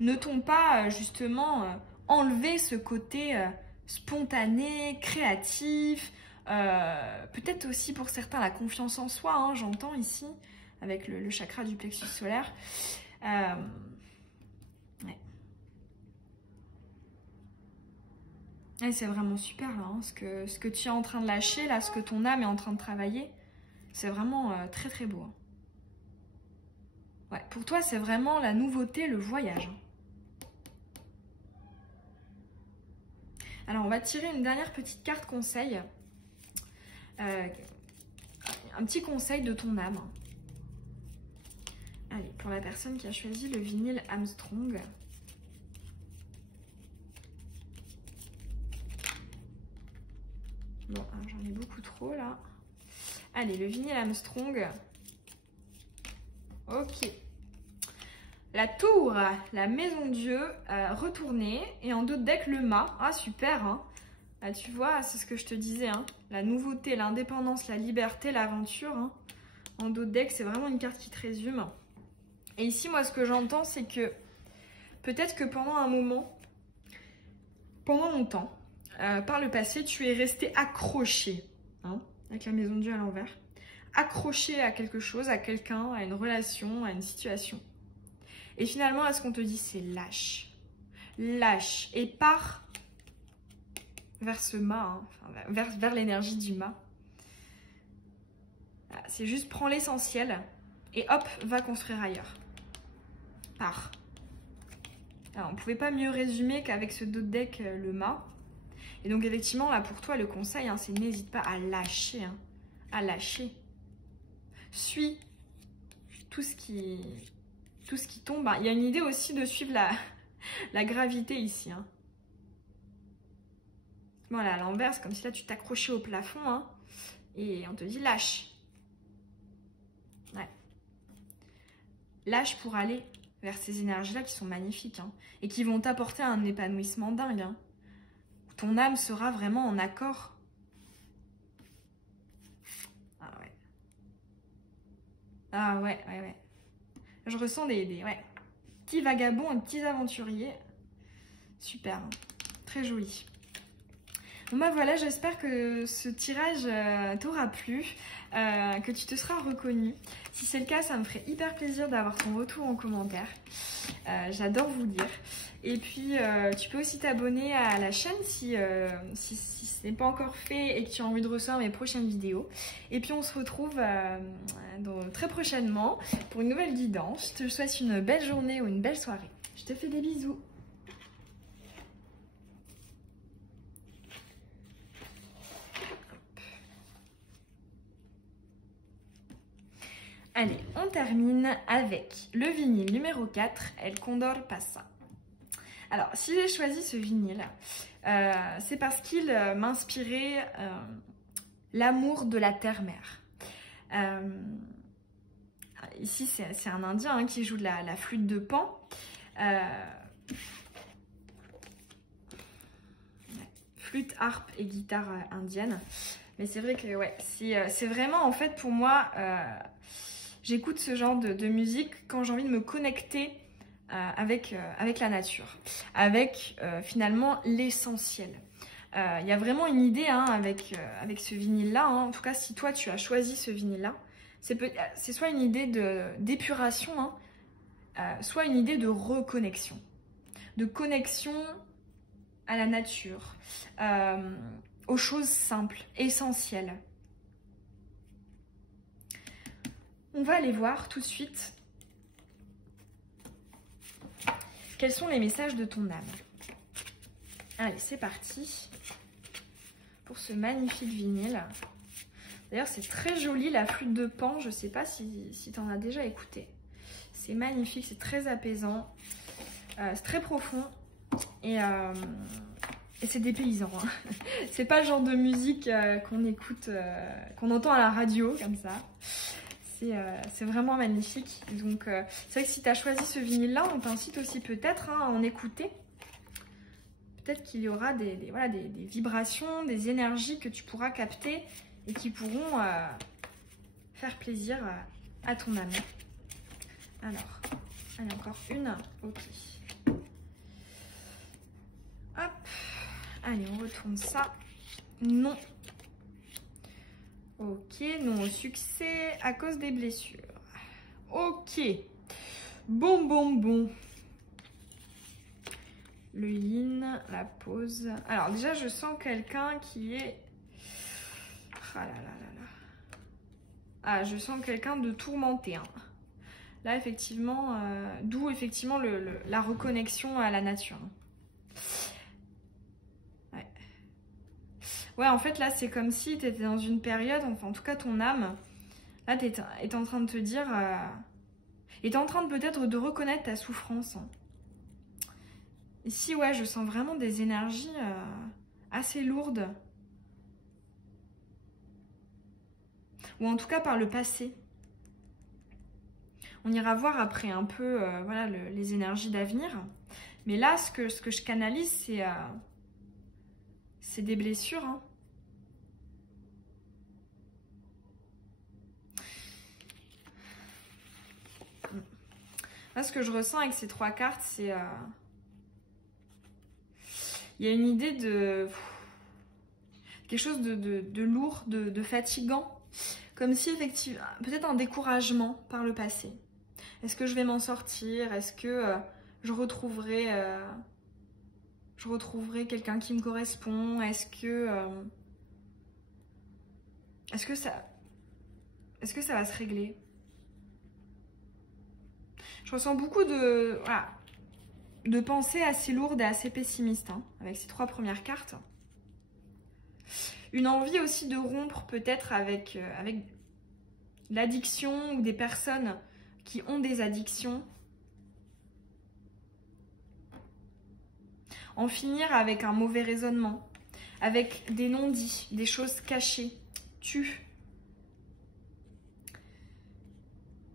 ne t'ont pas justement enlevé ce côté spontané, créatif, peut-être aussi pour certains la confiance en soi, hein, j'entends ici, avec le chakra du plexus solaire. Ouais. Et c'est vraiment super là, hein, ce que tu es en train de lâcher, là, ce que ton âme est en train de travailler. C'est vraiment très très beau. Hein. Ouais, pour toi, c'est vraiment la nouveauté, le voyage. Alors, on va tirer une dernière petite carte conseil. Un petit conseil de ton âme. Allez, pour la personne qui a choisi le vinyle Armstrong. Bon, j'en ai beaucoup trop là. Allez, le vinyle Armstrong. Ok. La tour, la maison Dieu, retournée. Et en dos de deck, le mât. Ah, super, hein. Ah, tu vois, c'est ce que je te disais. Hein. La nouveauté, l'indépendance, la liberté, l'aventure. Hein. En dos de deck, c'est vraiment une carte qui te résume. Et ici, moi, ce que j'entends, c'est que peut-être que pendant un moment, pendant longtemps, par le passé, tu es resté accroché. Hein, avec la maison Dieu à l'envers. Accroché à quelque chose, à quelqu'un, à une relation, à une situation. Et finalement, là, ce qu'on te dit, c'est lâche. Lâche. Et pars vers ce mât, hein, enfin, vers l'énergie du mât. C'est juste prends l'essentiel et hop, va construire ailleurs. Pars. Alors, on ne pouvait pas mieux résumer qu'avec ce dos de deck, le mât. Et donc, effectivement, là, pour toi, le conseil, hein, c'est n'hésite pas à lâcher. Hein, à lâcher. Suis tout ce qui tombe. Il y a une idée aussi de suivre la gravité ici. Hein. Voilà, à l'envers, c'est comme si là, tu t'accrochais au plafond. Hein, et on te dit lâche. Ouais. Lâche pour aller vers ces énergies-là qui sont magnifiques. Hein, et qui vont t'apporter un épanouissement dingue. Hein. Ton âme sera vraiment en accord. Ah ouais. Ah ouais, ouais, ouais. Je ressens des petits vagabonds, des petits aventuriers. Super, hein. Très joli. Bon bah voilà, j'espère que ce tirage t'aura plu, que tu te seras reconnu. Si c'est le cas, ça me ferait hyper plaisir d'avoir ton retour en commentaire. J'adore vous lire. Et puis, tu peux aussi t'abonner à la chaîne si ce n'est pas encore fait et que tu as envie de recevoir mes prochaines vidéos. Et puis, on se retrouve très prochainement pour une nouvelle guidance. Je te souhaite une belle journée ou une belle soirée. Je te fais des bisous. Allez, on termine avec le vinyle numéro 4, El Condor Pasa. Alors, si j'ai choisi ce vinyle, c'est parce qu'il m'inspirait l'amour de la terre-mère. Ici, c'est un Indien hein, qui joue de la flûte de Pan. Flûte, harpe et guitare indienne. Mais c'est vrai que ouais, c'est vraiment en fait pour moi, j'écoute ce genre de musique quand j'ai envie de me connecter avec la nature, avec finalement l'essentiel. Il y a vraiment une idée hein, avec ce vinyle-là. Hein. En tout cas, si toi tu as choisi ce vinyle-là, c'est soit une idée d'épuration, hein, soit une idée de reconnexion, de connexion à la nature, aux choses simples, essentielles. On va aller voir tout de suite quels sont les messages de ton âme. Allez, c'est parti pour ce magnifique vinyle. D'ailleurs, c'est très joli, la flûte de Pan. Je ne sais pas si tu en as déjà écouté. C'est magnifique, c'est très apaisant. C'est très profond. Et c'est dépaysant. Hein. C'est pas le genre de musique qu'on écoute, qu'on entend à la radio, comme ça. C'est vraiment magnifique. Donc, c'est vrai que si tu as choisi ce vinyle-là, on t'incite aussi peut-être hein, à en écouter. Peut-être qu'il y aura des vibrations, des énergies que tu pourras capter et qui pourront faire plaisir à ton âme. Alors, allez, encore une. Ok. Hop. Allez, on retourne ça. Non. Ok, non au succès à cause des blessures. Ok. Bon. Le yin, la pause. Alors déjà, je sens quelqu'un qui est... Ah là là là là. Ah, je sens quelqu'un de tourmenté. Hein. Là, effectivement, d'où effectivement la reconnexion à la nature. Ouais. Ouais, en fait, là, c'est comme si tu étais dans une période, enfin, en tout cas, ton âme, là, est en train de te dire... est en train de peut-être de reconnaître ta souffrance. Hein. Ici, ouais, je sens vraiment des énergies assez lourdes. Ou en tout cas par le passé. On ira voir après un peu voilà, les énergies d'avenir. Mais là, ce que je canalise, c'est des blessures. Hein. Là, ce que je ressens avec ces 3 cartes, c'est... il y a une idée de... quelque chose de lourd, de fatigant. Comme si, effectivement, peut-être un découragement par le passé. Est-ce que je vais m'en sortir? Est-ce que je retrouverai quelqu'un qui me correspond? Est-ce que ça va se régler? Je ressens beaucoup de pensées assez lourdes et assez pessimistes hein, avec ces 3 premières cartes. Une envie aussi de rompre peut-être avec l'addiction ou des personnes qui ont des addictions. En finir avec un mauvais raisonnement, avec des non-dits, des choses cachées, tues.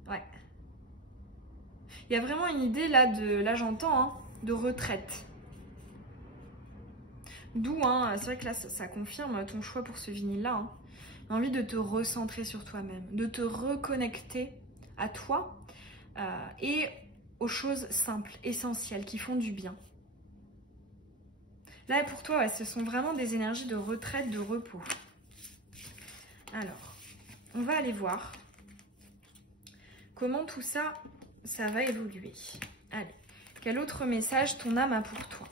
Ouais. Il y a vraiment une idée là j'entends, hein, de retraite. D'où, hein, c'est vrai que là, ça confirme ton choix pour ce vinyle-là. Hein. L'envie de te recentrer sur toi-même, de te reconnecter à toi et aux choses simples, essentielles, qui font du bien. Là, pour toi, ouais, ce sont vraiment des énergies de retraite, de repos. Alors, on va aller voir comment tout ça, ça va évoluer. Allez, quel autre message ton âme a pour toi?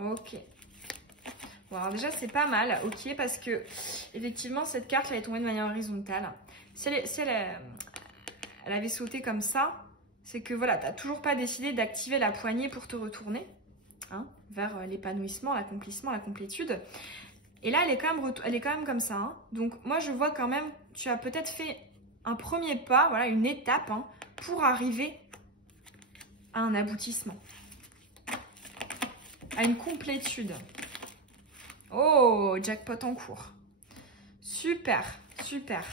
Ok. Bon, alors déjà, c'est pas mal, ok, parce que, effectivement, cette carte, elle est tombée de manière horizontale. Si elle avait sauté comme ça, c'est que, voilà, t'as toujours pas décidé d'activer la poignée pour te retourner, hein, vers l'épanouissement, l'accomplissement, la complétude. Et là, elle est quand même comme ça. Hein. Donc, moi, je vois quand même, tu as peut-être fait un premier pas, voilà, une étape hein, pour arriver à un aboutissement. À une complétude. Oh, jackpot en cours. Super, super.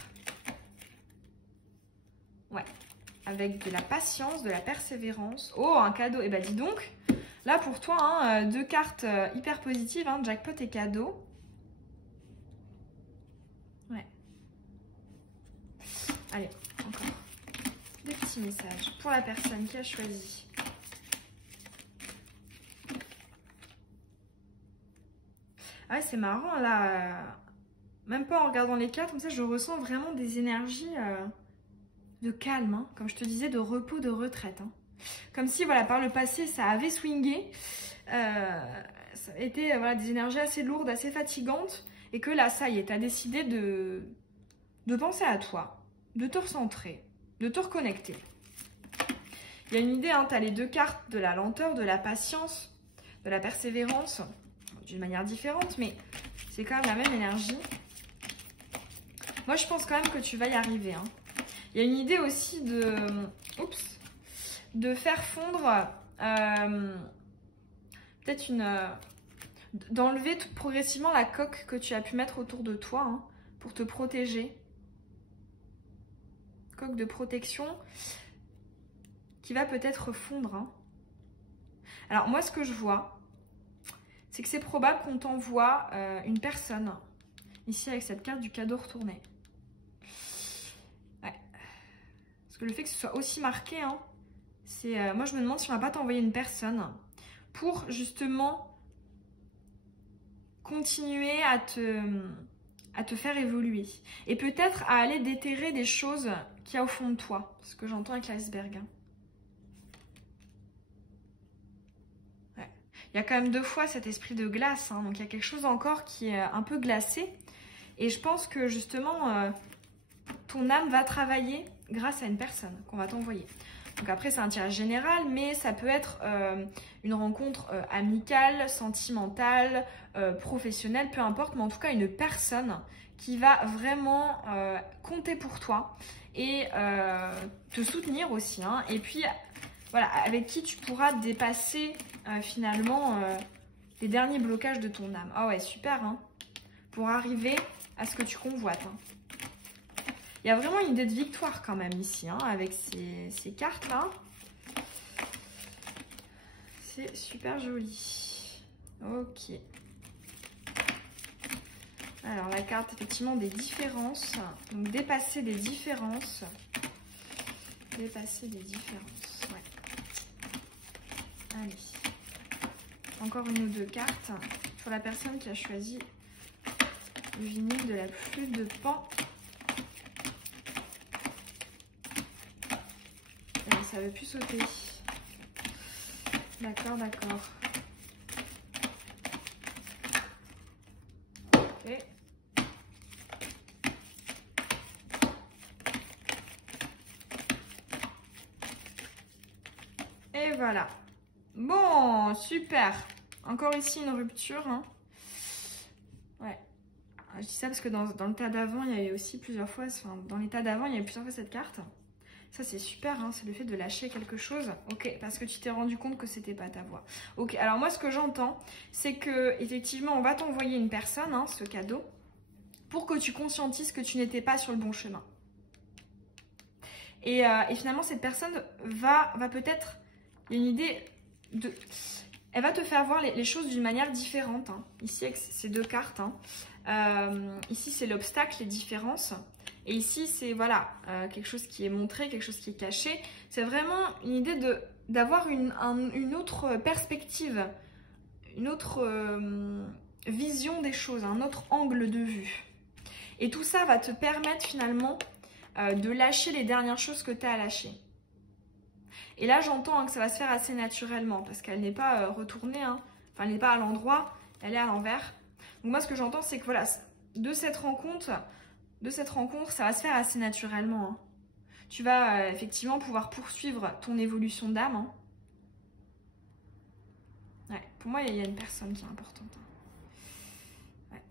Ouais. Avec de la patience, de la persévérance. Oh, un cadeau. Eh ben, dis donc. Là, pour toi, hein, 2 cartes hyper positives. Hein, jackpot et cadeau. Ouais. Allez, encore. Des petits messages pour la personne qui a choisi. Ah ouais, c'est marrant, là. Même pas en regardant les cartes, comme ça, je ressens vraiment des énergies de calme. Hein, comme je te disais, de repos, de retraite. Hein. Comme si, voilà, par le passé, ça avait swingé. Ça a été voilà, des énergies assez lourdes, assez fatigantes. Et que là, ça y est, tu as décidé de penser à toi, de te recentrer, de te reconnecter. Il y a une idée, hein, tu as les 2 cartes de la lenteur, de la patience, de la persévérance, d'une manière différente, mais c'est quand même la même énergie. Moi, je pense quand même que tu vas y arriver. Hein. Il y a une idée aussi de faire fondre peut-être d'enlever progressivement la coque que tu as pu mettre autour de toi hein, pour te protéger. Coque de protection qui va peut-être fondre. Hein. Alors moi, ce que je vois, c'est que c'est probable qu'on t'envoie une personne, ici avec cette carte du cadeau retourné. Ouais. Parce que le fait que ce soit aussi marqué, hein, c'est, moi je me demande si on va pas t'envoyer une personne pour justement continuer à te faire évoluer. Et peut-être à aller déterrer des choses qu'il y a au fond de toi. Ce que j'entends avec l'iceberg. Hein. Ouais. Il y a quand même 2 fois cet esprit de glace. Hein, donc il y a quelque chose encore qui est un peu glacé. Et je pense que justement, ton âme va travailler grâce à une personne qu'on va t'envoyer. Donc après, c'est un tirage général, mais ça peut être une rencontre amicale, sentimentale, professionnelle, peu importe, mais en tout cas une personne qui va vraiment compter pour toi et te soutenir aussi. Hein. Et puis, voilà, avec qui tu pourras dépasser finalement les derniers blocages de ton âme. Ah ouais, super, hein, pour arriver à ce que tu convoites. Hein. Il y a vraiment une idée de victoire quand même ici, hein, avec ces cartes-là. C'est super joli. Ok. Alors, la carte, effectivement, des différences. Donc, dépasser des différences. Dépasser des différences, ouais. Allez. Encore une ou 2 cartes pour la personne qui a choisi le vinyle de la flûte de Pan. Ça veut plus sauter. D'accord, d'accord. Ok. Et voilà. Bon, super. Encore ici une rupture. Hein. Ouais. Je dis ça parce que dans le tas d'avant, il y avait aussi plusieurs fois, enfin, dans l'état d'avant, il y avait plusieurs fois cette carte. Ça, c'est super, hein, c'est le fait de lâcher quelque chose. Ok, parce que tu t'es rendu compte que c'était pas ta voie. Ok, alors moi, ce que j'entends, c'est que effectivement, on va t'envoyer une personne, hein, ce cadeau, pour que tu conscientises que tu n'étais pas sur le bon chemin. Et finalement, cette personne va peut-être, il y a une idée de... Elle va te faire voir les choses d'une manière différente. Hein. Ici, avec ces 2 cartes. Hein. Ici, c'est l'obstacle, les différences. Et ici, c'est voilà, quelque chose qui est montré, quelque chose qui est caché. C'est vraiment une idée d'avoir une autre perspective, une autre vision des choses, un autre angle de vue. Et tout ça va te permettre finalement de lâcher les dernières choses que tu as à lâcher. Et là, j'entends hein, que ça va se faire assez naturellement parce qu'elle n'est pas retournée, hein. Enfin, elle n'est pas à l'endroit, elle est à l'envers. Donc moi, ce que j'entends, c'est que voilà, de cette rencontre, ça va se faire assez naturellement. Hein. Tu vas effectivement pouvoir poursuivre ton évolution d'âme. Hein. Ouais, pour moi, il y a une personne qui est importante. Hein. Ouais.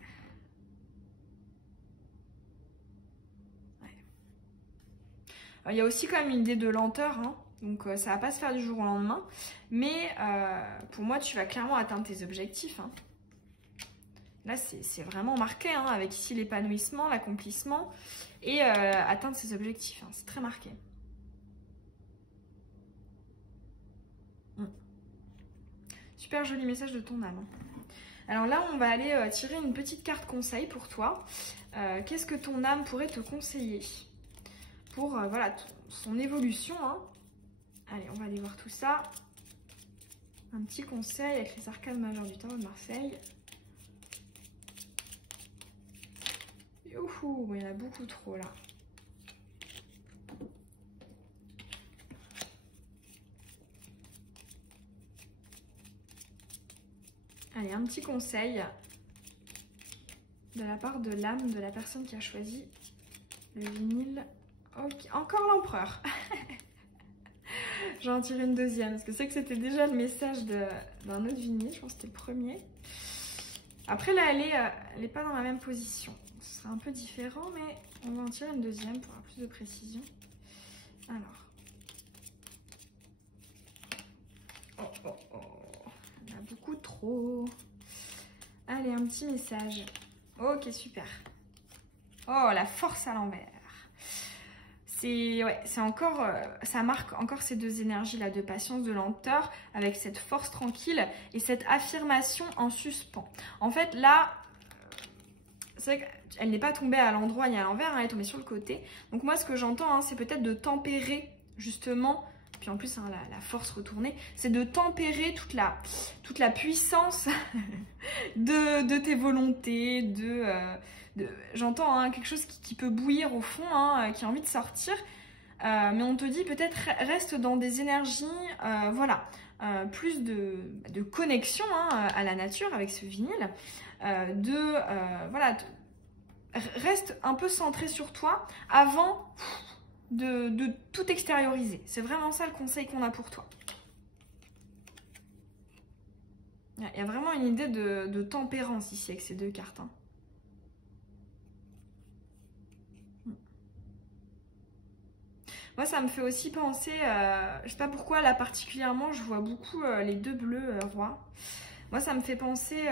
Il y a aussi quand même une idée de lenteur, hein, donc ça va pas se faire du jour au lendemain. Mais pour moi, tu vas clairement atteindre tes objectifs. Hein. Là, c'est vraiment marqué, hein, avec ici l'épanouissement, l'accomplissement et atteindre ses objectifs. Hein, c'est très marqué. Super joli message de ton âme. Alors là, on va aller tirer une petite carte conseil pour toi. Qu'est-ce que ton âme pourrait te conseiller pour voilà, son évolution, hein. Allez, on va aller voir tout ça. Un petit conseil avec les arcanes majeures du tarot de Marseille. Youhou, il y en a beaucoup trop là. Allez, un petit conseil de la part de l'âme de la personne qui a choisi le vinyle. Ok, encore l'empereur. J'en tire une deuxième, parce que c'est que c'était déjà le message d'un autre vinyle, je pense que c'était le premier. Après là, elle est pas dans la même position. Ce sera un peu différent, mais on va en tirer une deuxième pour avoir plus de précision. Alors. Oh, oh, oh. Il y en a beaucoup trop. Allez, un petit message. Ok, super. Oh, la force à l'envers. C'est encore, ça marque encore ces deux énergies là de patience, de lenteur, avec cette force tranquille et cette affirmation en suspens. En fait là, c'est vrai qu'elle n'est pas tombée à l'endroit ni à l'envers, hein, elle est tombée sur le côté. Donc moi ce que j'entends, hein, c'est peut-être de tempérer justement, puis en plus hein, la force retournée, c'est de tempérer toute la puissance de tes volontés, j'entends hein, quelque chose qui peut bouillir au fond, hein, qui a envie de sortir, mais on te dit peut-être reste dans des énergies, voilà, plus de connexion hein, à la nature avec ce vinyle, voilà, reste un peu centré sur toi avant de tout extérioriser. C'est vraiment ça le conseil qu'on a pour toi. Il y a vraiment une idée de tempérance ici avec ces deux cartes. Hein. Moi, ça me fait aussi penser, je sais pas pourquoi, là particulièrement, je vois beaucoup les deux bleus rois. Moi, ça me fait penser...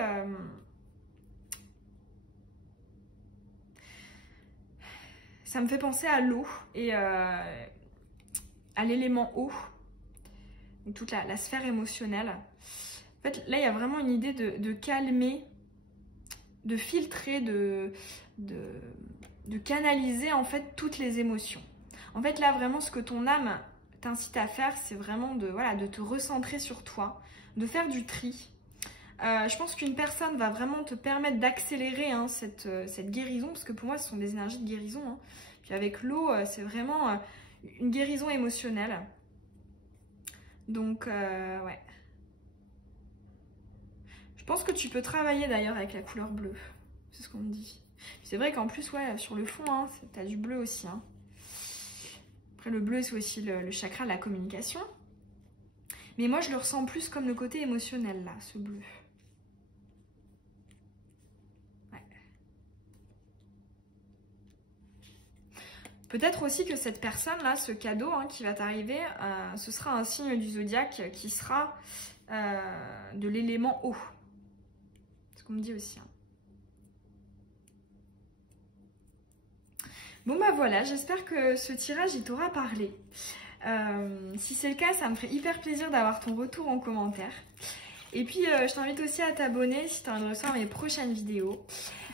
ça me fait penser à l'eau et à l'élément eau, et toute la sphère émotionnelle. En fait, là, il y a vraiment une idée de calmer, de filtrer, de canaliser en fait toutes les émotions. En fait, là, vraiment, ce que ton âme t'incite à faire, c'est vraiment de te recentrer sur toi, de faire du tri. Je pense qu'une personne va vraiment te permettre d'accélérer hein, cette guérison, parce que pour moi, ce sont des énergies de guérison. Hein. Puis avec l'eau, c'est vraiment une guérison émotionnelle. Donc, ouais. Je pense que tu peux travailler d'ailleurs avec la couleur bleue. C'est ce qu'on me dit. C'est vrai qu'en plus, ouais, sur le fond, hein, tu as du bleu aussi. Hein. Après, le bleu, c'est aussi le chakra de la communication. Mais moi, je le ressens plus comme le côté émotionnel, là, ce bleu. Ouais. Peut-être aussi que cette personne-là, ce cadeau hein, qui va t'arriver, ce sera un signe du zodiaque qui sera de l'élément eau. C'est ce qu'on me dit aussi. Hein. Bon bah voilà, j'espère que ce tirage il t'aura parlé. Si c'est le cas, ça me ferait hyper plaisir d'avoir ton retour en commentaire. Et puis je t'invite aussi à t'abonner si tu as envie de recevoir mes prochaines vidéos.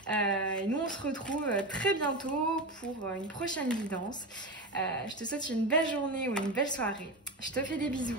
Et nous on se retrouve très bientôt pour une prochaine guidance. Je te souhaite une belle journée ou une belle soirée. Je te fais des bisous.